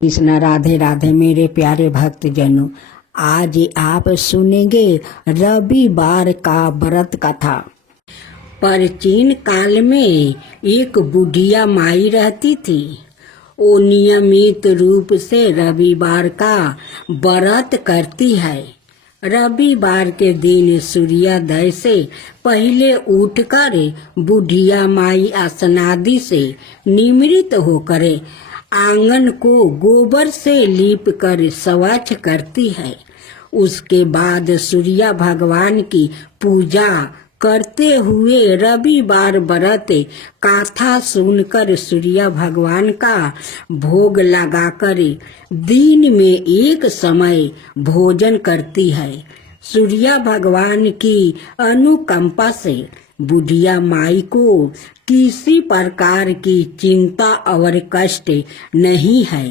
कृष्ण राधे राधे मेरे प्यारे भक्त जनों। आज आप सुनेंगे रविवार का व्रत कथा। प्राचीन काल में एक बुढ़िया माई रहती थी। वो नियमित रूप से रविवार का व्रत करती है। रविवार के दिन सूर्योदय से पहले उठकर बुढ़िया माई स्नादि से निवृत्त होकर आंगन को गोबर से लीप कर स्वच्छ करती है। उसके बाद सूर्य भगवान की पूजा करते हुए रविवार व्रत कथा सुनकर सूर्य भगवान का भोग लगाकर दिन में एक समय भोजन करती है। सूर्य भगवान की अनुकंपा से बुढ़िया माई को किसी प्रकार की चिंता और कष्ट नहीं है।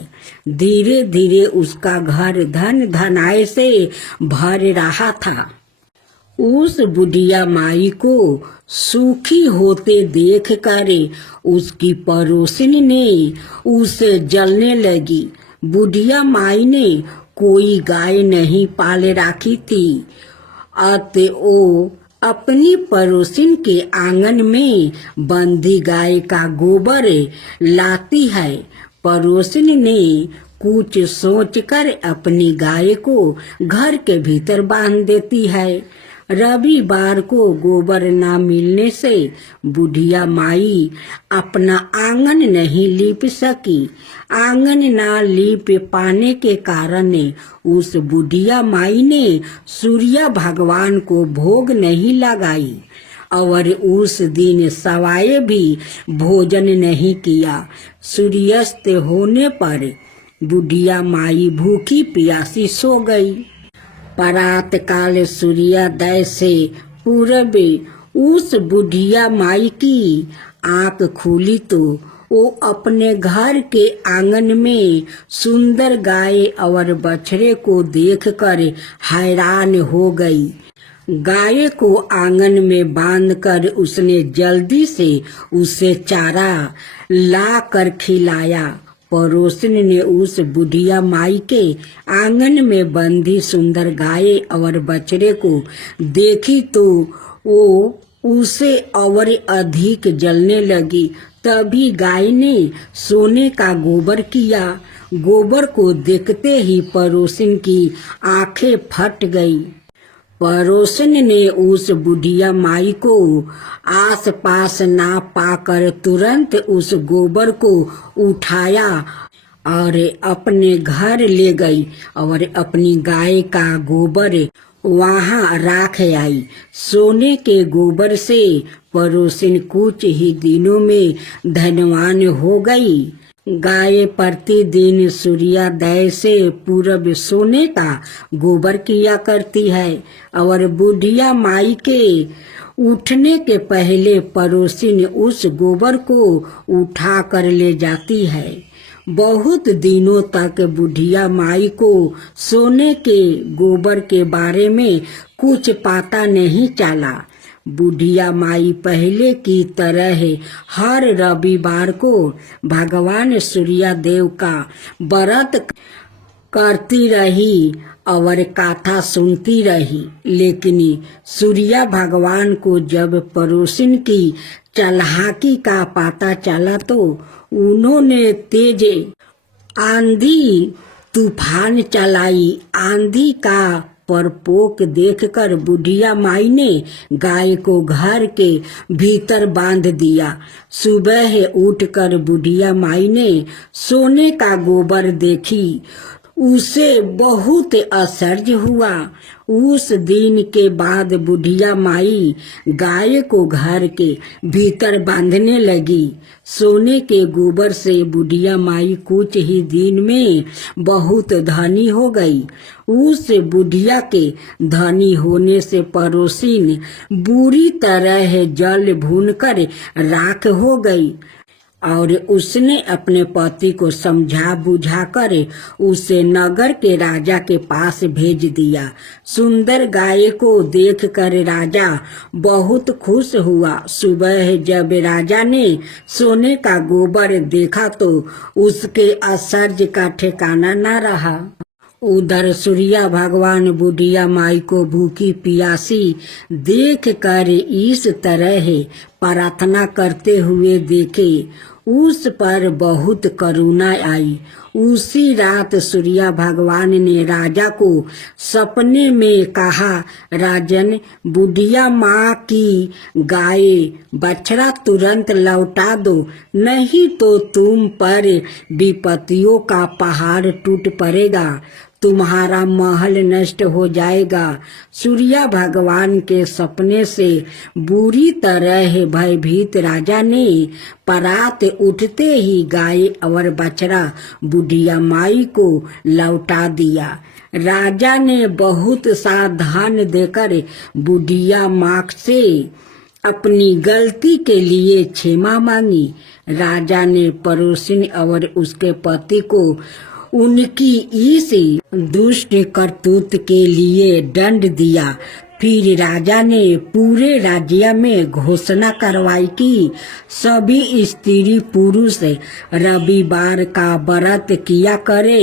धीरे धीरे उसका घर धन धनाय से भर रहा था। उस बुढ़िया माई को सुखी होते देखकर उसकी पड़ोसिन ने उसे जलने लगी। बुढ़िया माई ने कोई गाय नहीं पाल रखी थी। अतः वो अपनी पड़ोसिन के आंगन में बंधी गाय का गोबर लाती है। पड़ोसिन ने कुछ सोचकर अपनी गाय को घर के भीतर बांध देती है। रविवार को गोबर न मिलने से बुढ़िया माई अपना आंगन नहीं लीप सकी। आंगन न लीप पाने के कारण उस बुढ़िया माई ने सूर्य भगवान को भोग नहीं लगाई और उस दिन सवाए भी भोजन नहीं किया। सूर्यास्त होने पर बुढ़िया माई भूखी प्यासी सो गई। प्रात काल सूर्योदय से पूर्व उस बुढ़िया माई की आंख खुली तो वो अपने घर के आंगन में सुंदर गाय और बछड़े को देखकर हैरान हो गई। गाय को आंगन में बांधकर उसने जल्दी से उसे चारा ला कर खिलाया। पड़ोसिन ने उस बुढ़िया माई के आंगन में बंधी सुंदर गाय और बछड़े को देखी तो वो उसे और अधिक जलने लगी। तभी गाय ने सोने का गोबर किया। गोबर को देखते ही पड़ोसिन की आंखें फट गई। पड़ोसिन ने उस बुढ़िया माई को आस पास ना पाकर तुरंत उस गोबर को उठाया और अपने घर ले गई और अपनी गाय का गोबर वहां राख आई। सोने के गोबर से पड़ोसिन कुछ ही दिनों में धनवान हो गई। गाय प्रतिदिन सूर्योदय से पूर्व सोने का गोबर किया करती है और बुढ़िया माई के उठने के पहले पड़ोसिन उस गोबर को उठा कर ले जाती है। बहुत दिनों तक बुढ़िया माई को सोने के गोबर के बारे में कुछ पता नहीं चला। बुढ़िया माई पहले की तरह हर रविवार को भगवान सूर्यदेव का व्रत करती रही और कथा सुनती रही। लेकिन सूर्य भगवान को जब पड़ोसिन की चालाकी का पता चला तो उन्होंने तेज आंधी तूफान चलाई। आंधी का प्रकोप देखकर बुढ़िया माई ने गाय को घर के भीतर बांध दिया। सुबह उठकर बुढ़िया माई ने सोने का गोबर देखी। उसे बहुत आश्चर्य हुआ। उस दिन के बाद बुढ़िया माई गाय को घर के भीतर बांधने लगी। सोने के गोबर से बुढ़िया माई कुछ ही दिन में बहुत धनी हो गई। उस बुढ़िया के धनी होने से पड़ोसिन बुरी तरह जल भूनकर राख हो गई। और उसने अपने पति को समझा बुझा कर उसे नगर के राजा के पास भेज दिया। सुंदर गाय को देखकर राजा बहुत खुश हुआ। सुबह जब राजा ने सोने का गोबर देखा तो उसके आश्चर्य का ठिकाना न रहा। उधर सूर्या भगवान बुढ़िया माई को भूखी प्यासी देख कर इस तरह प्रार्थना करते हुए देखे, उस पर बहुत करुणा आई। उसी रात सूर्या भगवान ने राजा को सपने में कहा, राजन, बुढ़िया माँ की गाय बछड़ा तुरंत लौटा दो, नहीं तो तुम पर विपत्तियों का पहाड़ टूट पड़ेगा, तुम्हारा महल नष्ट हो जाएगा। सूर्या भगवान के सपने से बुरी तरह भयभीत राजा ने परात उठते ही गाय और बछड़ा बुढ़िया माई को लौटा दिया। राजा ने बहुत सा धन देकर बुढ़िया माँ से अपनी गलती के लिए क्षमा मांगी। राजा ने पड़ोसिन और उसके पति को उनकी इस दुष्ट करतूत के लिए दंड दिया। फिर राजा ने पूरे राज्य में घोषणा करवाई कि सभी स्त्री पुरुष रविवार का व्रत किया करे।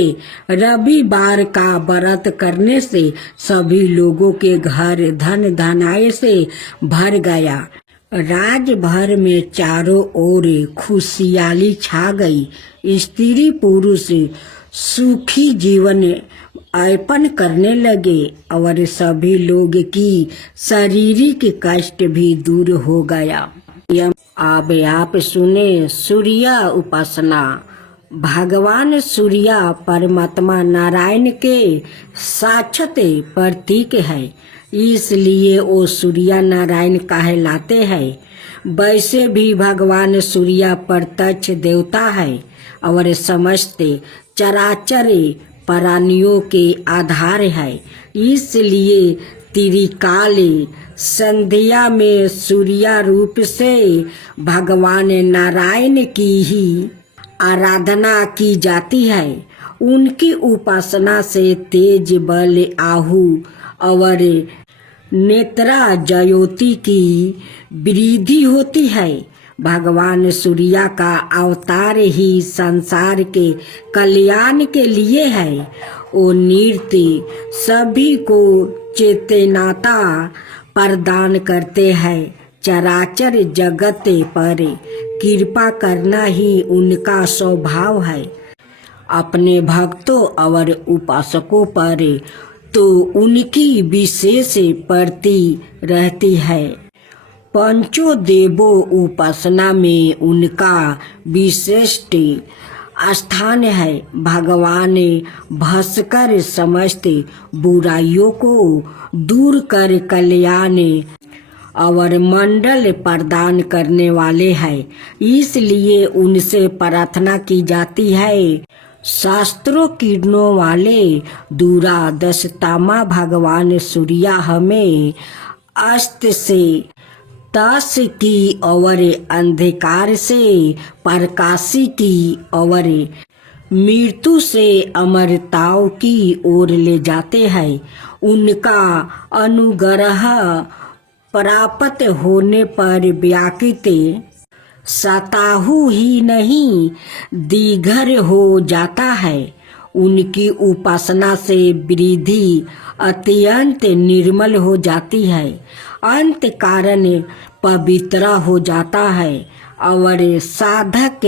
रविवार का व्रत करने से सभी लोगों के घर धन धनाय से भर गया। राज भर में चारों ओर खुशहाली छा गई। स्त्री पुरुष सुखी जीवन यापन करने लगे और सभी लोग की शारीरिक कष्ट भी दूर हो गया। अब आप सुने सूर्य उपासना। भगवान सूर्य परमात्मा नारायण के साक्षात प्रतीक है, इसलिए वो सूर्य नारायण कहलाते हैं। वैसे भी भगवान सूर्य प्रत्यक्ष देवता है और समस्त चराचर प्राणियों के आधार है। इसलिए त्रिकाल संध्या में सूर्य रूप से भगवान नारायण की ही आराधना की जाती है। उनकी उपासना से तेज बल आहु और नेत्रा ज्योति की वृद्धि होती है। भगवान सूर्य का अवतार ही संसार के कल्याण के लिए है। वो नृत्य सभी को चेतनाता प्रदान करते हैं। चराचर जगत पर कृपा करना ही उनका स्वभाव है। अपने भक्तों और उपासकों पर तो उनकी विशेष प्रति रहती है। पंचों देवों उपासना में उनका विशिष्ट स्थान है। भगवान भास्कर समस्त बुराइयों को दूर कर कल्याण और मंडल प्रदान करने वाले हैं, इसलिए उनसे प्रार्थना की जाती है। शास्त्रों किरणों वाले दूरादशतामा भगवान सूर्य हमें अस्त से ताश की और अंधकार से प्रकाशी की और मृत्यु से अमरताओं की ओर ले जाते हैं। उनका अनुग्रह प्राप्त होने पर व्याकृत सताहु ही नहीं दीघर हो जाता है। उनकी उपासना से वृद्धि अत्यंत निर्मल हो जाती है, अंत कारण पवित्र हो जाता है और साधक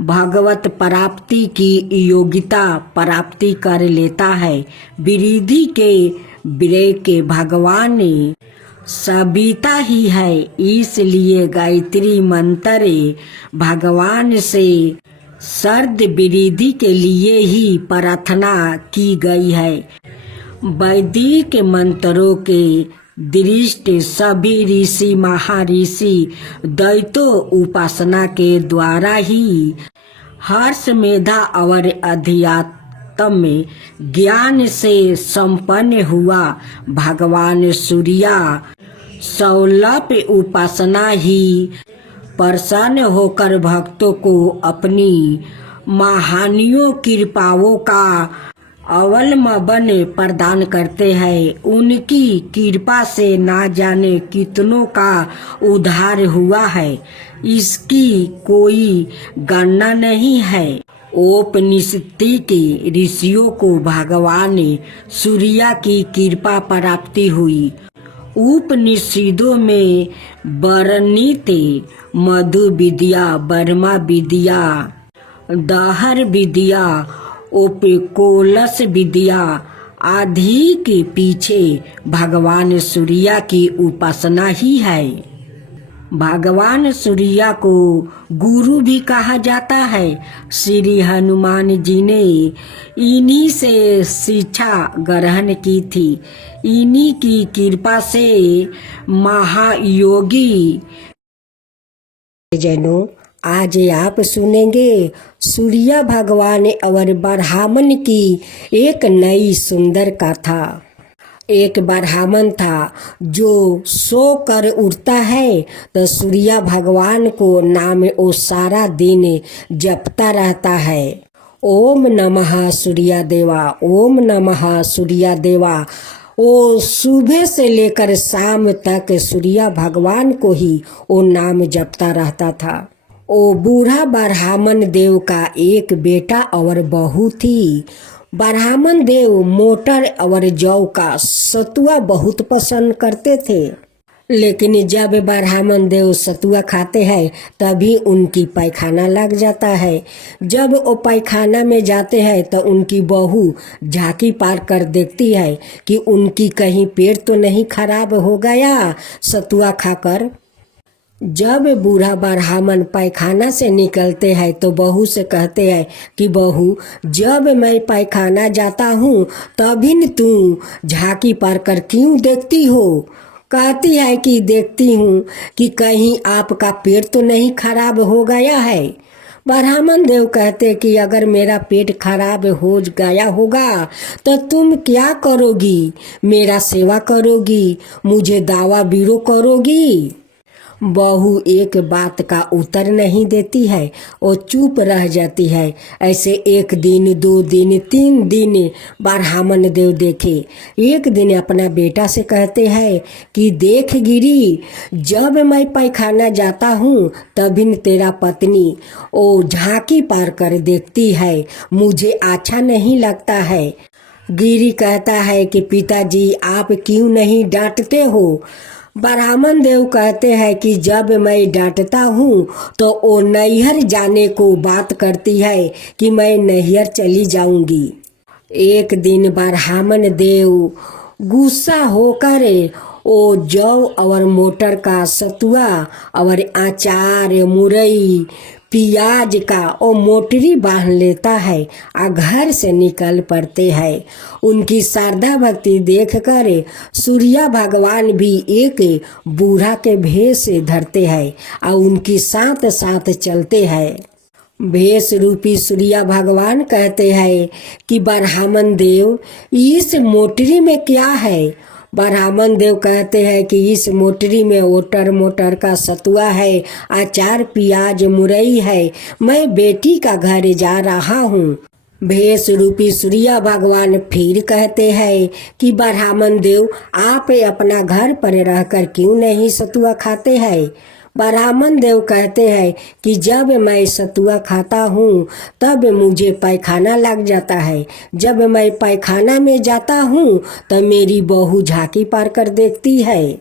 भगवत प्राप्ति की योग्यता प्राप्ति कर लेता है। वृद्धि के ब्रेक भगवान सविता ही है, इसलिए गायत्री मंत्र भगवान से सर्द वृद्धि के लिए ही प्रार्थना की गई है। वैदिक मंत्रों के दृष्टि सभी ऋषि महर्षि दैत्यों उपासना के द्वारा ही हर्ष मेधा और अध्यात्म ज्ञान से संपन्न हुआ। भगवान सूर्य सौलभ उपासना ही प्रसन्न होकर भक्तों को अपनी महानियों कृपाओं का अवलंबन प्रदान करते हैं। उनकी कृपा से ना जाने कितनों का उद्धार हुआ है, इसकी कोई गणना नहीं है। औपनिषद के ऋषियों को भगवान सूर्य की कृपा प्राप्ति हुई। उपनिषदों में वर्णित मधु विद्या, ब्रह्मा विद्या, दहर विद्या, ओपिकोलस विद्या आदि के पीछे भगवान सूर्य की उपासना ही है। भगवान सूर्य को गुरु भी कहा जाता है। श्री हनुमान जी ने इन्हीं से शिक्षा ग्रहण की थी। इन्हीं की कृपा से महायोगी जनों, आज आप सुनेंगे सूर्य भगवान और ब्राह्मण की एक नई सुंदर कथा। एक ब्राह्मण था जो सो कर उठता है तो सूर्य भगवान को नाम वो सारा दिन जपता रहता है। ओम नमः सूर्य देवा, ओम नमः सूर्य देवा। वो सुबह से लेकर शाम तक सूर्य भगवान को ही वो नाम जपता रहता था। वो बूढ़ा ब्राह्मण देव का एक बेटा और बहू थी। ब्राह्मण देव मोटर और जौ का सतुआ बहुत पसंद करते थे, लेकिन जब ब्राह्मण देव सतुआ खाते हैं तभी उनकी पैखाना लग जाता है। जब वो पैखाना में जाते हैं तो उनकी बहू झांकी पार कर देखती है कि उनकी कहीं पेट तो नहीं खराब हो गया सतुआ खाकर। जब बूढ़ा ब्राह्मण पैखाना से निकलते हैं तो बहू से कहते हैं कि बहू, जब मैं पैखाना जाता हूँ तभी न तू झांकी पार कर क्यों देखती हो? कहती है कि देखती हूँ कि कहीं आपका पेट तो नहीं खराब हो गया है। ब्राह्मण देव कहते कि अगर मेरा पेट खराब हो गया होगा तो तुम क्या करोगी? मेरा सेवा करोगी, मुझे दावा बीरो करोगी? बहू एक बात का उत्तर नहीं देती है, वो चुप रह जाती है। ऐसे एक दिन, 2 दिन, 3 दिन ब्राह्मण देव देखे। एक दिन अपना बेटा से कहते हैं कि देख गिरी, जब मैं पैखाना जाता हूँ तभी तेरा पत्नी वो झांकी पार कर देखती है, मुझे अच्छा नहीं लगता है। गिरी कहता है कि पिताजी आप क्यों नहीं डांटते हो? ब्राह्मण देव कहते हैं कि जब मैं डांटता हूँ तो वो नैहर जाने को बात करती है कि मैं नैहर चली जाऊंगी। एक दिन ब्राह्मण देव गुस्सा होकर वो जौ और मोटर का सतुआ और अचार, मुरई, पियाज का वो मोटरी बांध लेता है और घर से निकल पड़ते हैं। उनकी श्रद्धा भक्ति देखकर सूर्य भगवान भी एक बूढ़ा के भेष धरते हैं और उनकी साथ साथ चलते हैं। भेष रूपी सूर्य भगवान कहते हैं कि ब्राह्मण देव, इस मोटरी में क्या है? ब्राह्मण देव कहते हैं कि इस मोटरी में ओटर मोटर का सतुआ है, अचार, पियाज, मुरई है। मैं बेटी का घर जा रहा हूँ। भेष रूपी सूर्य भगवान फिर कहते हैं कि ब्राह्मण देव, आप अपना घर पर रहकर क्यों नहीं सतुआ खाते हैं? ब्राह्मण देव कहते हैं कि जब मैं सतुआ खाता हूँ तब मुझे पैखाना लग जाता है। जब मैं पैखाना में जाता हूँ तो मेरी बहू झांकी पार कर देखती है।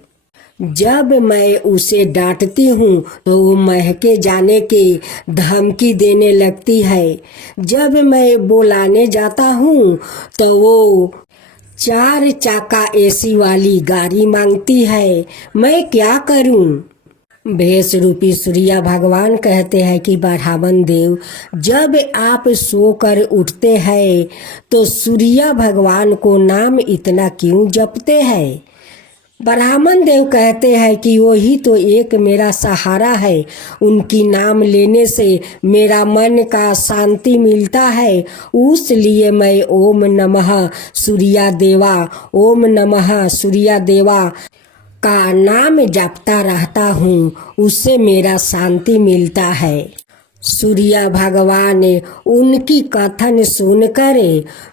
जब मैं उसे डांटती हूँ तो वो महके जाने के धमकी देने लगती है। जब मैं बुलाने जाता हूँ तो वो 4 चाका एसी वाली गाड़ी मांगती है। मैं क्या करूँ? भेष रूपी सूर्य भगवान कहते हैं कि ब्राह्मण देव, जब आप सोकर उठते हैं तो सूर्य भगवान को नाम इतना क्यों जपते हैं? ब्राह्मण देव कहते हैं कि वही तो एक मेरा सहारा है। उनकी नाम लेने से मेरा मन का शांति मिलता है, इसलिए मैं ओम नमः सूर्य देवा, ओम नमः सूर्य देवा का नाम जपता रहता हूँ, उससे मेरा शांति मिलता है। सूर्य भगवान उनकी कथन सुनकर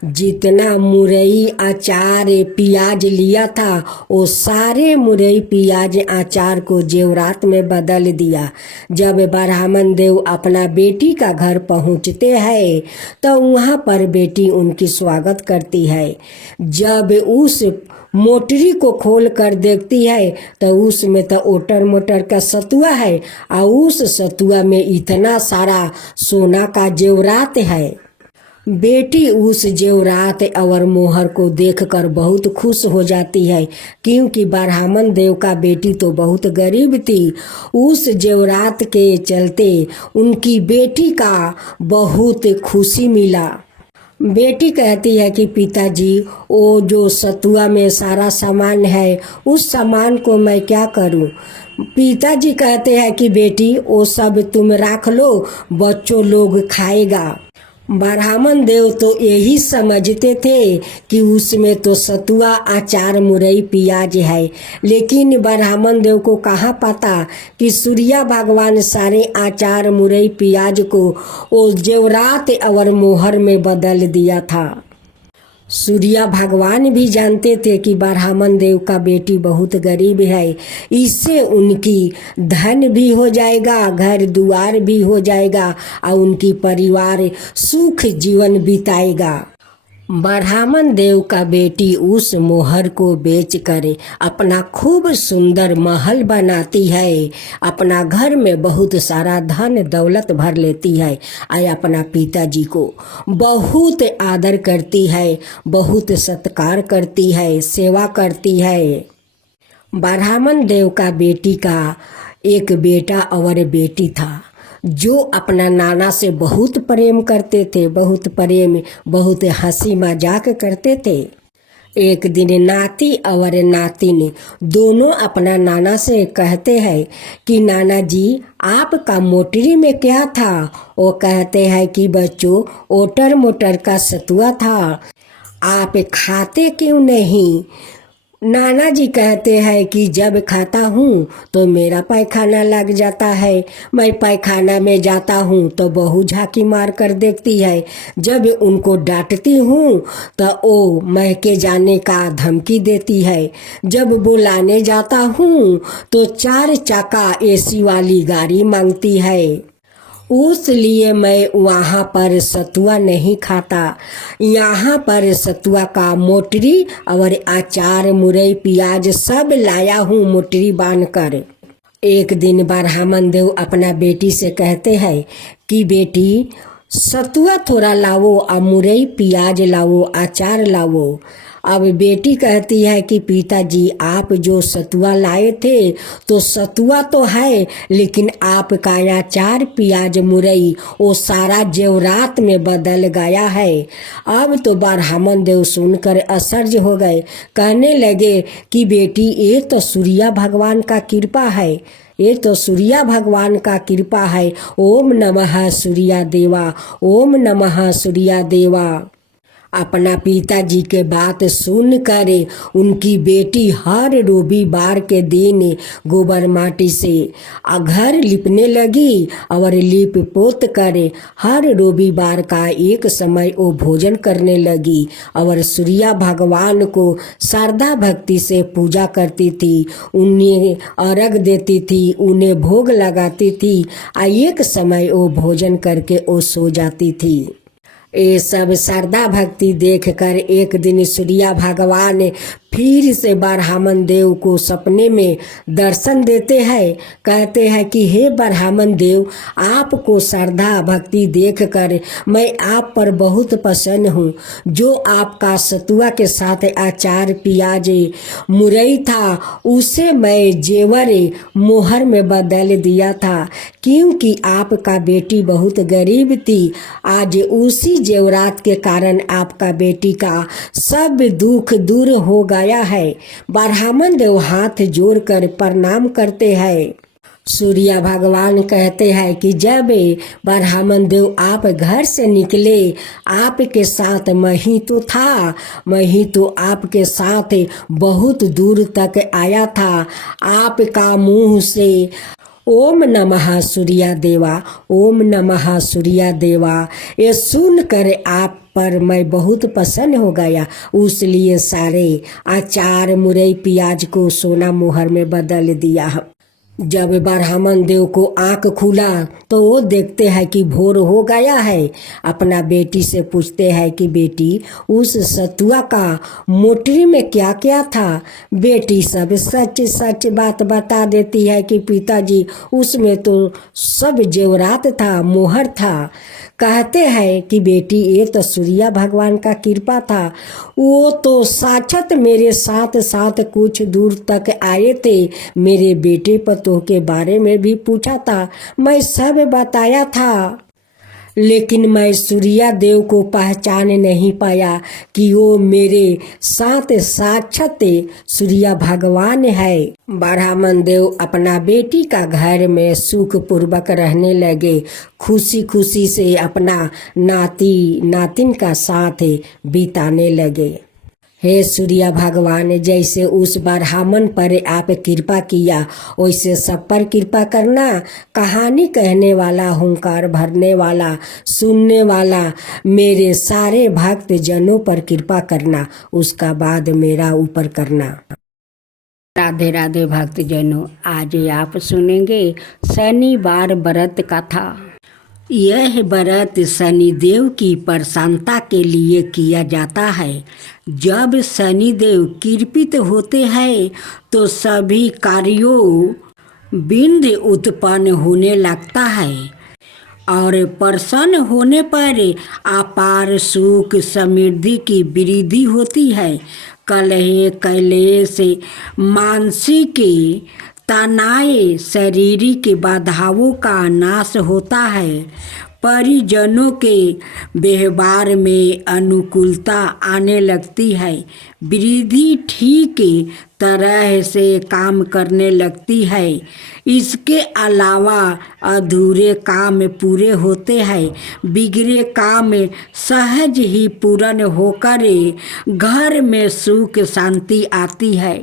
जितना मुरई अचार प्याज लिया था वो सारे मुरई प्याज अचार को जेवरात में बदल दिया। जब ब्राह्मण देव अपना बेटी का घर पहुँचते हैं तो वहाँ पर बेटी उनकी स्वागत करती है। जब उस मोटरी को खोल कर देखती है तो उसमें तो ओटर मोटर का सतुआ है और उस सतुआ में इतना सारा सोना का जेवरात है। बेटी उस जेवरात और मोहर को देखकर बहुत खुश हो जाती है, क्योंकि ब्राह्मण देव का बेटी तो बहुत गरीब थी। उस जेवरात के चलते उनकी बेटी का बहुत खुशी मिला। बेटी कहती है कि पिताजी, वो जो सतुआ में सारा सामान है उस सामान को मैं क्या करूं? पिताजी कहते हैं कि बेटी वो सब तुम रख लो, बच्चों लोग खाएगा। ब्राह्मण देव तो यही समझते थे कि उसमें तो सतुआ अचार मुरई प्याज है, लेकिन ब्राह्मण देव को कहाँ पता कि सूर्य भगवान सारे अचार मुरई प्याज को वो जेवरात और मोहर में बदल दिया था। सूर्य भगवान भी जानते थे कि ब्राह्मण देव का बेटी बहुत गरीब है, इससे उनकी धन भी हो जाएगा, घर दुआर भी हो जाएगा और उनकी परिवार सुख जीवन बिताएगा। ब्राह्मण देव का बेटी उस मोहर को बेचकर अपना खूब सुंदर महल बनाती है, अपना घर में बहुत सारा धन दौलत भर लेती है और अपना पिताजी को बहुत आदर करती है, बहुत सत्कार करती है, सेवा करती है। ब्राह्मण देव का बेटी का एक बेटा और बेटी था जो अपना नाना से बहुत प्रेम करते थे, बहुत प्रेम, बहुत हंसी मजाक करते थे। एक दिन नाती और नातिन दोनों अपना नाना से कहते हैं कि नाना जी, आपका मोटरी में क्या था? वो कहते हैं कि बच्चों, ओटर मोटर का सतुआ था, आप खाते क्यों नहीं? नाना जी कहते हैं कि जब खाता हूँ तो मेरा पैखाना लग जाता है, मैं पैखाना में जाता हूँ तो बहू झांकी मार कर देखती है, जब उनको डांटती हूँ तो वो महके जाने का धमकी देती है, जब बुलाने जाता हूँ तो 4 चक्का एसी वाली गाड़ी मांगती है। उसलिए मैं वहाँ पर सतुआ नहीं खाता, यहाँ पर सतुआ का मोटरी और अचार मुरई प्याज सब लाया हूँ मोटरी बांधकर। एक दिन ब्राह्मण देव अपना बेटी से कहते हैं कि बेटी, सतुआ थोड़ा लाओ और मुरई प्याज लाओ, अचार लाओ। अब बेटी कहती है कि पिताजी, आप जो सतुआ लाए थे तो सतुआ तो है, लेकिन आपका अचार प्याज मुरई वो सारा जेवरात में बदल गया है। अब तो ब्राह्मण देव सुनकर आश्चर्य हो गए, कहने लगे कि बेटी, ये तो सूर्य भगवान का कृपा है, ये तो सूर्य भगवान का कृपा है। ओम नमः सूर्य देवा, ओम नमः सूर्य देवा। अपना पिताजी के बात सुनकर उनकी बेटी हर रविवार के दिन गोबर माटी से घर लिपने लगी और लिप पोत कर हर रविवार का एक समय वो भोजन करने लगी और सूर्य भगवान को श्रद्धा भक्ति से पूजा करती थी, उन्हें अर्घ देती थी, उन्हें भोग लगाती थी और एक समय वो भोजन करके वो सो जाती थी। ये सब श्रद्धा भक्ति देखकर एक दिन सूर्य भगवान फिर से ब्राह्मण देव को सपने में दर्शन देते हैं। कहते हैं कि हे ब्राह्मण देव, आपको श्रद्धा भक्ति देखकर मैं आप पर बहुत प्रसन्न हूँ। जो आपका सतुआ के साथ अचार प्याज मुरई था उसे मैं जेवर मोहर में बदल दिया था, क्योंकि आपका बेटी बहुत गरीब थी। आज उसी जेवरात के कारण आपका बेटी का सब दुख दूर हो गया है। ब्राह्मण देव हाथ जोड़कर प्रणाम करते हैं। सूर्य भगवान कहते हैं कि जब ब्राह्मण देव आप घर से निकले, आपके साथ मैं ही तो था, मैं ही तो आपके साथ बहुत दूर तक आया था। आपका मुंह से ओम नमः सूर्य देवा, ओम नमः सूर्य देवा, ये सुन कर आप पर मैं बहुत प्रसन्न हो गया। उसलिए सारे अचार मुरई प्याज को सोना मोहर में बदल दिया। जब ब्राह्मण देव को आँख खुला तो वो देखते हैं कि भोर हो गया है। अपना बेटी से पूछते हैं कि बेटी, उस सतुआ का मोटरी में क्या क्या था? बेटी सब सच सच बात बता देती है कि पिताजी, उसमें तो सब जेवरात था, मोहर था। कहते हैं कि बेटी, ये तो सूर्य भगवान का कृपा था, वो तो साक्षात मेरे साथ साथ कुछ दूर तक आए थे। मेरे बेटे पतोह के बारे में भी पूछा था, मैं सब बताया था, लेकिन मैं सूर्य देव को पहचान नहीं पाया कि वो मेरे साथ साक्षात सूर्य भगवान है। ब्राह्मण देव अपना बेटी का घर में सुख पूर्वक रहने लगे, खुशी खुशी से अपना नाती नातिन का साथ बिताने लगे। हे सूर्य भगवान, जैसे उस ब्राह्मण पर आप कृपा किया, वैसे सब पर कृपा करना। कहानी कहने वाला, हुंकार भरने वाला, सुनने वाला मेरे सारे भक्त जनों पर कृपा करना, उसका बाद मेरा ऊपर करना। राधे राधे भक्त जनों, आज आप सुनेंगे शनिवार व्रत कथा। यह व्रत शनिदेव की प्रसन्नता के लिए किया जाता है। जब शनिदेव कृपित होते हैं तो सभी कार्यों बिंद उत्पन्न होने लगता है और प्रसन्न होने पर अपार सुख समृद्धि की वृद्धि होती है। कलह क्लेश मानसिक तनाव शारीरिक बाधाओं का नाश होता है। परिजनों के व्यवहार में अनुकूलता आने लगती है। वृद्धि ठीक तरह से काम करने लगती है। इसके अलावा अधूरे काम पूरे होते हैं। बिगड़े काम सहज ही पूर्ण होकर घर में सुख शांति आती है।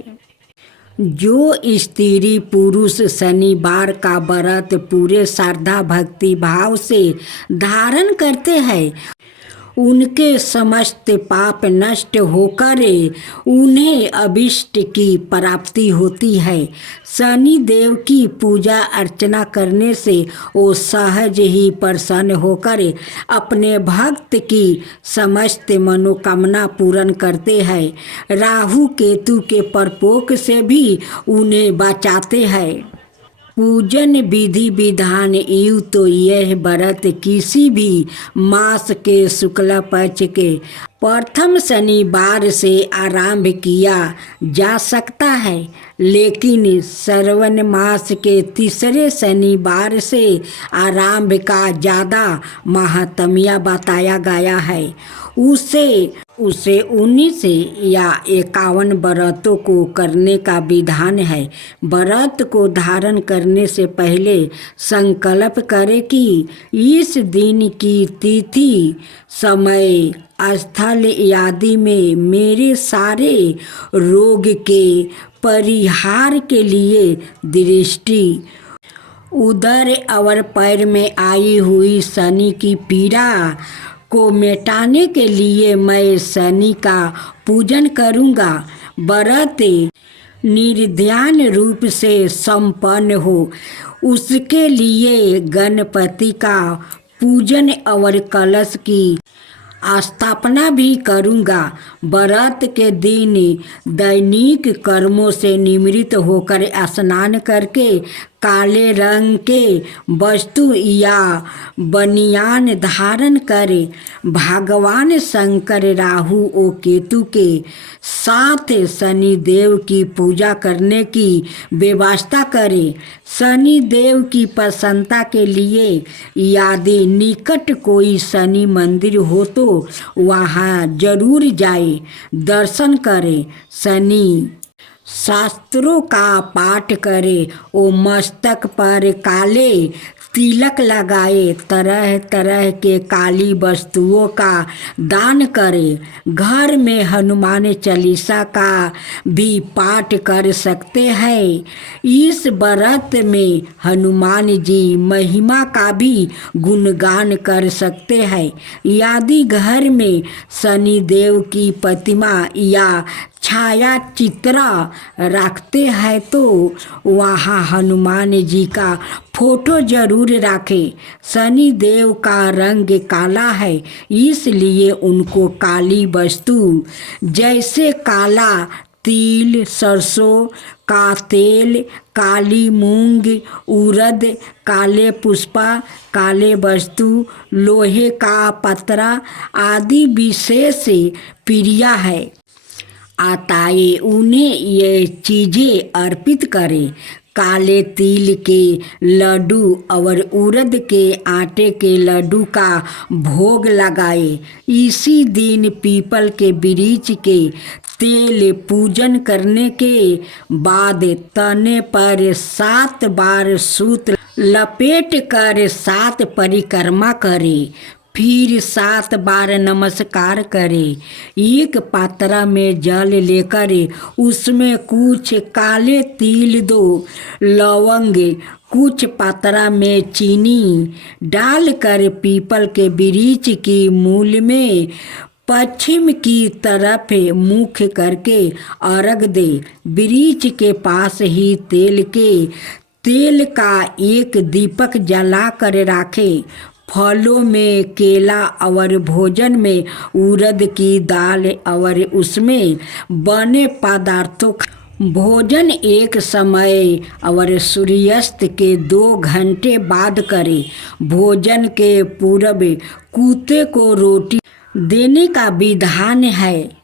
जो स्त्री पुरुष शनिवार का व्रत पूरे श्रद्धा भक्ति भाव से धारण करते हैं, उनके समस्त पाप नष्ट होकर उन्हें अभिष्ट की प्राप्ति होती है। शनि देव की पूजा अर्चना करने से वो सहज ही प्रसन्न होकर अपने भक्त की समस्त मनोकामना पूर्ण करते हैं। राहु केतु के प्रकोप से भी उन्हें बचाते हैं। पूजन विधि विधान यूँ तो यह व्रत किसी भी मास के शुक्ल पक्ष के प्रथम शनिवार से आरंभ किया जा सकता है, लेकिन श्रवण मास के तीसरे शनिवार से आरंभ का ज़्यादा महात्म्य बताया गया है। उसे 19 या 51 व्रतों को करने का विधान है। व्रत को धारण करने से पहले संकल्प करें कि इस दिन की तिथि, समय, स्थल आदि में मेरे सारे रोग के परिहार के लिए दृष्टि, उदर और पैर में आई हुई शनि की पीड़ा को मिटाने के लिए मैं शनि का पूजन करूँगा। व्रत निर्ध्यान रूप से संपन्न हो, उसके लिए गणपति का पूजन और कलश की स्थापना भी करूँगा। व्रत के दिन दैनिक कर्मों से निवृत्त होकर स्नान करके काले रंग के वस्तु या बनियान धारण करे। भगवान शंकर, राहु और केतु के साथ शनि देव की पूजा करने की व्यवस्था करे। शनि देव की प्रसन्नता के लिए यदि निकट कोई शनि मंदिर हो तो वहाँ जरूर जाए, दर्शन करें। शनि शास्त्रों का पाठ करे, ओ मस्तक पर काले तिलक लगाए, तरह तरह के काली वस्तुओं का दान करे। घर में हनुमान चालीसा का भी पाठ कर सकते हैं। इस व्रत में हनुमान जी महिमा का भी गुणगान कर सकते हैं। यदि घर में शनिदेव की प्रतिमा या छाया चित्र रखते हैं तो वहाँ हनुमान जी का फोटो जरूर रखें। शनि देव का रंग काला है, इसलिए उनको काली वस्तु जैसे काला तिल, सरसों का तेल, काली मूंग, उड़द, काले पुष्पा, काले वस्तु, लोहे का पतरा आदि विशेष प्रिय है। अतः उन्हें ये चीज़ें अर्पित करें। काले तिल के लड्डू और उड़द के आटे के लड्डू का भोग लगाए। इसी दिन पीपल के वृक्ष के तेल पूजन करने के बाद तने पर 7 बार सूत्र लपेट कर 7 परिक्रमा करें। फिर 7 बार नमस्कार करें। एक पात्रा में जल लेकर उसमें कुछ काले तिल दो, लवंग, कुछ पात्रा में चीनी डालकर पीपल के वृक्ष की मूल में पश्चिम की तरफ मुख करके अर्घ दे। वृक्ष के पास ही तेल का एक दीपक जला कर रखे। फलों में केला और भोजन में उड़द की दाल और उसमें बने पदार्थों भोजन एक समय और सूर्यास्त के 2 घंटे बाद करें। भोजन के पूर्व कुत्ते को रोटी देने का विधान है।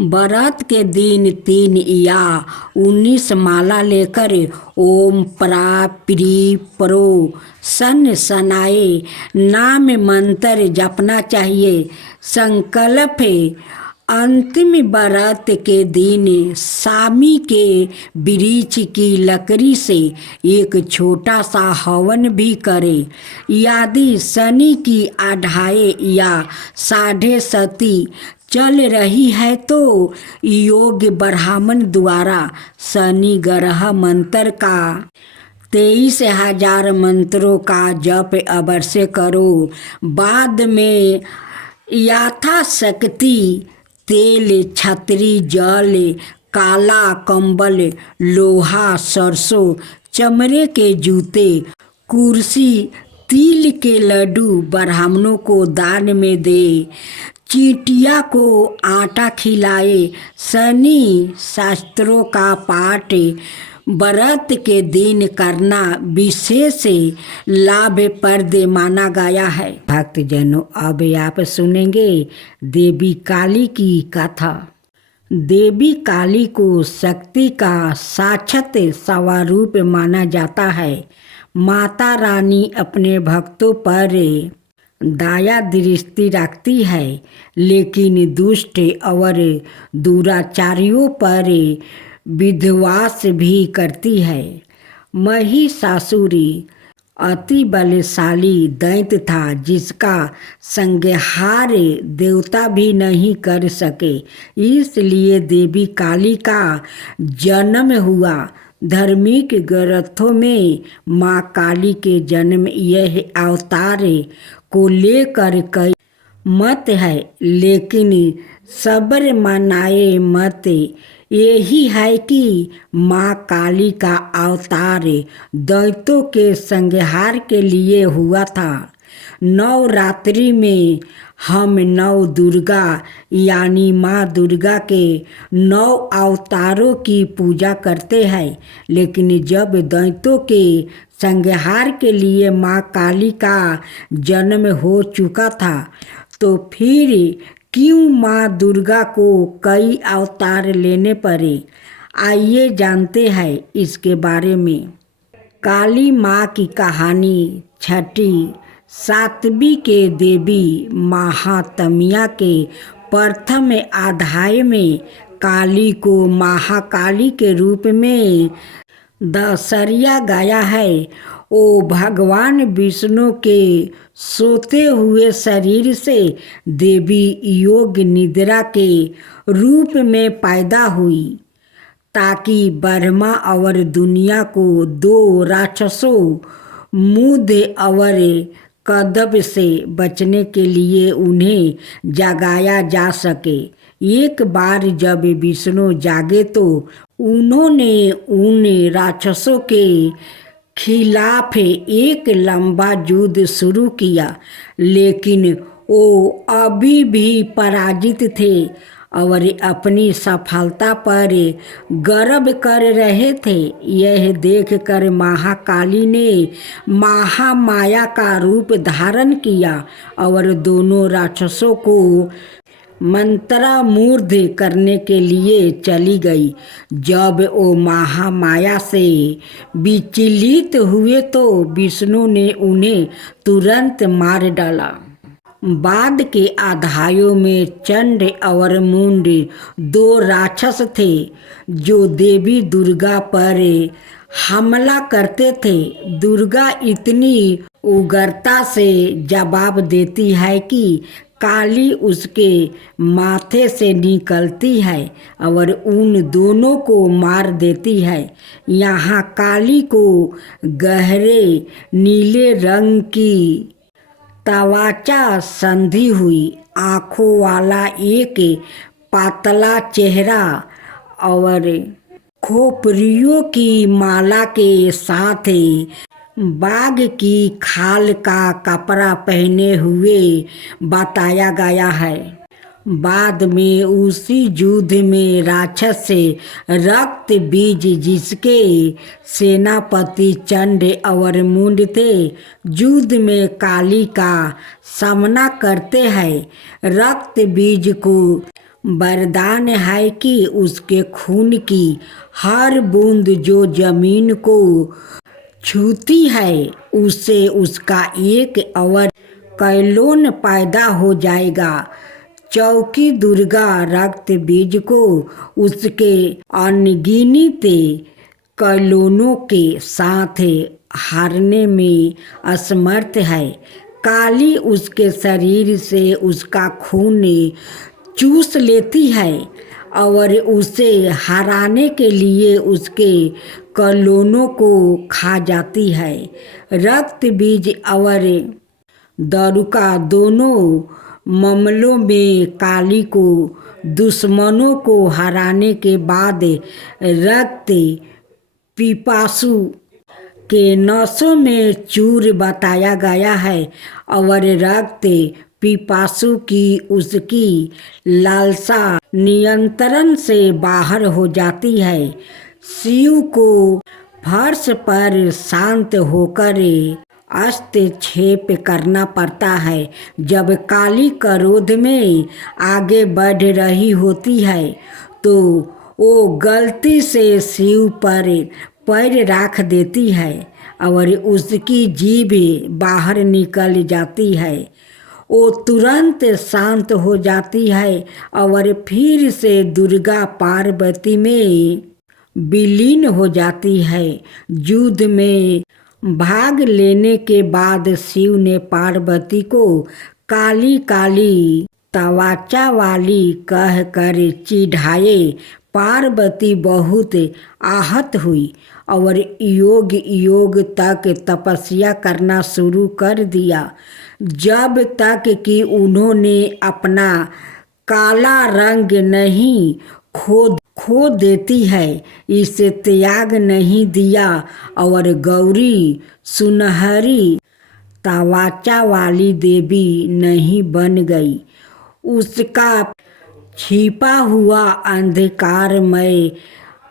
व्रत के दिन 3 या 19 माला लेकर ओम प्रा प्री प्रो सन सनाए नाम मंत्र जपना चाहिए। संकल्प अंतिम व्रत के दिन सामी के वृक्ष की लकड़ी से एक छोटा सा हवन भी करे। यदि शनि की 2.5 या 7.5 चल रही है तो योग ब्राह्मण द्वारा शनि ग्रह मंत्र का 23,000 मंत्रों का जप अवश्य करो। बाद में यथाशक्ति तेल, छतरी, जल, काला कंबल, लोहा, सरसों, चमड़े के जूते, कुर्सी, तिल के लड्डू ब्राह्मणों को दान में दे। चींटिया को आटा खिलाए। शनि शास्त्रों का पाठ व्रत के दिन करना विशेष लाभप्रद माना गया है। भक्तजनों, अब आप सुनेंगे देवी काली की कथा। देवी काली को शक्ति का साक्षात स्वरूप माना जाता है। माता रानी अपने भक्तों पर दया दृष्टि रखती है, लेकिन दुष्ट और दुराचारियों पर विध्वंस भी करती है। महिषासुर अति बलशाली दैत्य था, जिसका संहार देवता भी नहीं कर सके। इसलिए देवी काली का जन्म हुआ। धार्मिक ग्रंथों में माँ काली के जन्म यह अवतार को लेकर कई मत है, लेकिन सबर मनाए मत यही है कि माँ काली का अवतार दैत्यों के संहार के लिए हुआ था। नवरात्रि में हम नव दुर्गा यानी माँ दुर्गा के 9 अवतारों की पूजा करते हैं, लेकिन जब दैत्यों के संहार के लिए माँ काली का जन्म हो चुका था तो फिर क्यों माँ दुर्गा को कई अवतार लेने पड़े? आइए जानते हैं इसके बारे में। काली माँ की कहानी छठी सातवीं के देवी महात्म्य के प्रथम अध्याय में काली को महाकाली के रूप में दर्शाया गया है। वो भगवान विष्णु के सोते हुए शरीर से देवी योग निद्रा के रूप में पैदा हुई, ताकि ब्रह्मा और दुनिया को दो राक्षसों मुद और कदब से बचने के लिए उन्हें जगाया जा सके। एक बार जब विष्णु जागे तो उन्होंने उन राक्षसों के खिलाफ एक लंबा युद्ध शुरू किया, लेकिन वो अभी भी पराजित थे और अपनी सफलता पर गर्व कर रहे थे। यह देखकर महाकाली ने महामाया का रूप धारण किया और दोनों राक्षसों को मंत्रमुग्ध करने के लिए चली गई। जब वो महामाया से विचलित हुए तो विष्णु ने उन्हें तुरंत मार डाला। बाद के अध्यायों में चंड और मुंड दो राक्षस थे जो देवी दुर्गा पर हमला करते थे। दुर्गा इतनी उग्रता से जवाब देती है कि काली उसके माथे से निकलती है और उन दोनों को मार देती है। यहाँ काली को गहरे नीले रंग की त्वचा संधी हुई, आँखों वाला एक पातला चेहरा और खोपड़ियों की माला के साथ बाघ की खाल का कपड़ा पहने हुए बताया गया है। बाद में उसी युद्ध में राक्षस रक्त बीज, जिसके सेनापति चंड और मुंड थे, युद्ध में काली का सामना करते हैं। रक्त बीज को वरदान है कि उसके खून की हर बूंद जो जमीन को छूती है उससे उसका एक और कैलोन पैदा हो जाएगा। चौकी दुर्गा रक्त बीज को उसके अनगिनत कैलोनों के साथ हारने में असमर्थ है। काली उसके शरीर से उसका खून चूस लेती है और उसे हराने के लिए उसके कैलोनों को खा जाती है। रक्त बीज और दारुका दोनों मामलों में काली को दुश्मनों को हराने के बाद रक्त पिपासु के नसों में चूर बताया गया है और रक्त पिपासु की उसकी लालसा नियंत्रण से बाहर हो जाती है। शिव को फर्श पर शांत होकर हस्तक्षेप करना पड़ता है। जब काली क्रोध में आगे बढ़ रही होती है तो वो गलती से शिव पर पैर रख देती है और उसकी जीभ बाहर निकल जाती है। वो तुरंत शांत हो जाती है और फिर से दुर्गा पार्वती में विलीन हो जाती है। युद्ध में भाग लेने के बाद शिव ने पार्वती को काली काली त्वचा वाली कहकर चिढ़ाए। पार्वती बहुत आहत हुई और योग योग तक तपस्या करना शुरू कर दिया, जब तक कि उन्होंने अपना काला रंग नहीं खो देती है, इसे त्याग नहीं दिया और गौरी सुनहरी त्वचा वाली देवी नहीं बन गई। उसका छिपा हुआ अंधकारमय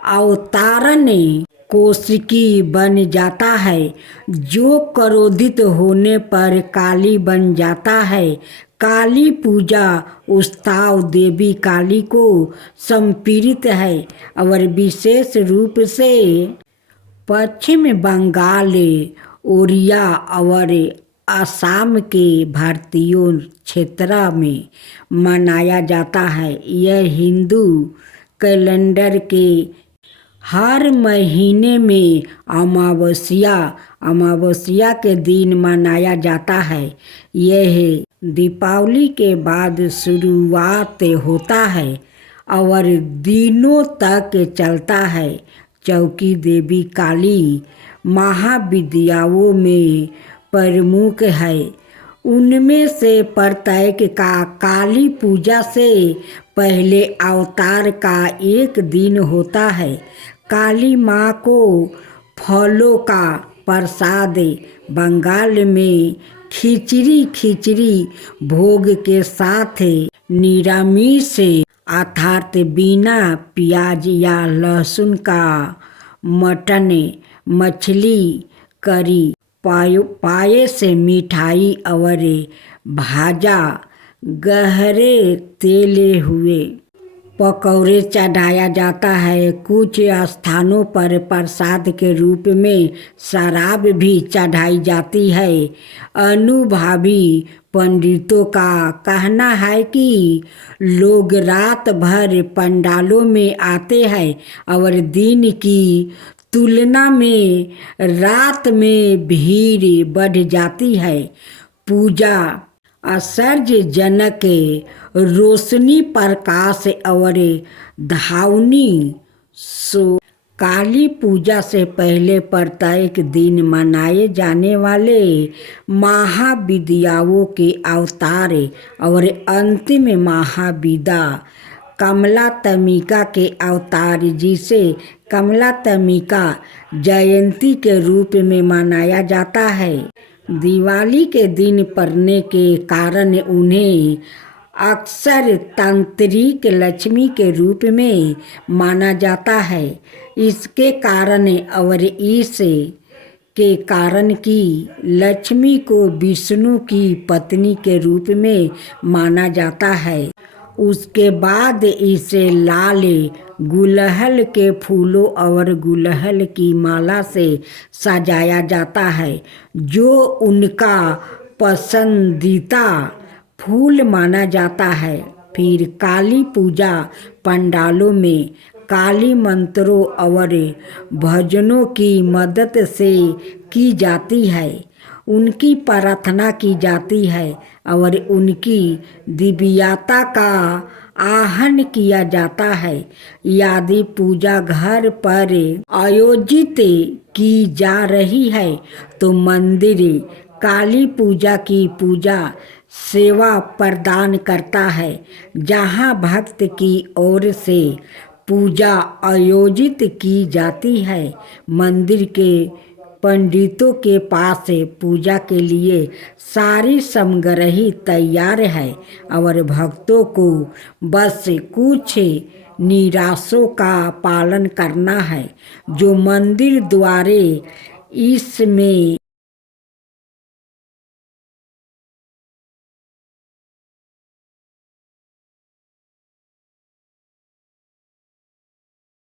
अवतारण कोशिकी बन जाता है, जो क्रोधित होने पर काली बन जाता है। काली पूजा उत्सव देवी काली को समर्पित है और विशेष रूप से पश्चिम बंगाल, ओडिशा और असम के भारतीय क्षेत्र में मनाया जाता है। यह हिंदू कैलेंडर के हर महीने में अमावस्या के दिन मनाया जाता है। यह दीपावली के बाद शुरुआत होता है और दिनों तक चलता है। चौकी देवी काली महाविद्याओं में प्रमुख है। उनमें से प्रत्येक का काली पूजा से पहले अवतार का एक दिन होता है। काली माँ को फलों का प्रसाद बंगाल में खिचड़ी भोग के साथ निरामिष अर्थात बिना प्याज या लहसुन का मटन, मछली, करी, पायस, मिठाई और भाजा गहरे तेले हुए पकौड़े चढ़ाया जाता है। कुछ स्थानों पर प्रसाद के रूप में शराब भी चढ़ाई जाती है। अनुभवी पंडितों का कहना है कि लोग रात भर पंडालों में आते हैं और दिन की तुलना में रात में भीड़ बढ़ जाती है। पूजा आश्चर्यजनक रोशनी, प्रकाश और धावनी सो काली पूजा से पहले प्रत्येक दिन मनाए जाने वाले महाविद्याओं के अवतार और अंतिम महाविद्या कमलात्मिका के अवतार, जिसे कमलात्मिका जयंती के रूप में मनाया जाता है, दिवाली के दिन पड़ने के कारण उन्हें अक्सर तांत्रिक लक्ष्मी के रूप में माना जाता है। इसके कारण और इस के कारण कि लक्ष्मी को विष्णु की पत्नी के रूप में माना जाता है। उसके बाद इसे लाल गुलहल के फूलों और गुलहल की माला से सजाया जाता है, जो उनका पसंदीदा फूल माना जाता है। फिर काली पूजा पंडालों में काली मंत्रों और भजनों की मदद से की जाती है। उनकी प्रार्थना की जाती है और उनकी दिव्यता का आहन किया जाता है। यदि पूजा घर पर आयोजित की जा रही है तो मंदिर काली पूजा की पूजा सेवा प्रदान करता है, जहां भक्त की ओर से पूजा आयोजित की जाती है। मंदिर के पंडितों के पास पूजा के लिए सारी सामग्री तैयार है और भक्तों को बस कुछ निर्देशों का पालन करना है, जो मंदिर द्वारा इसमें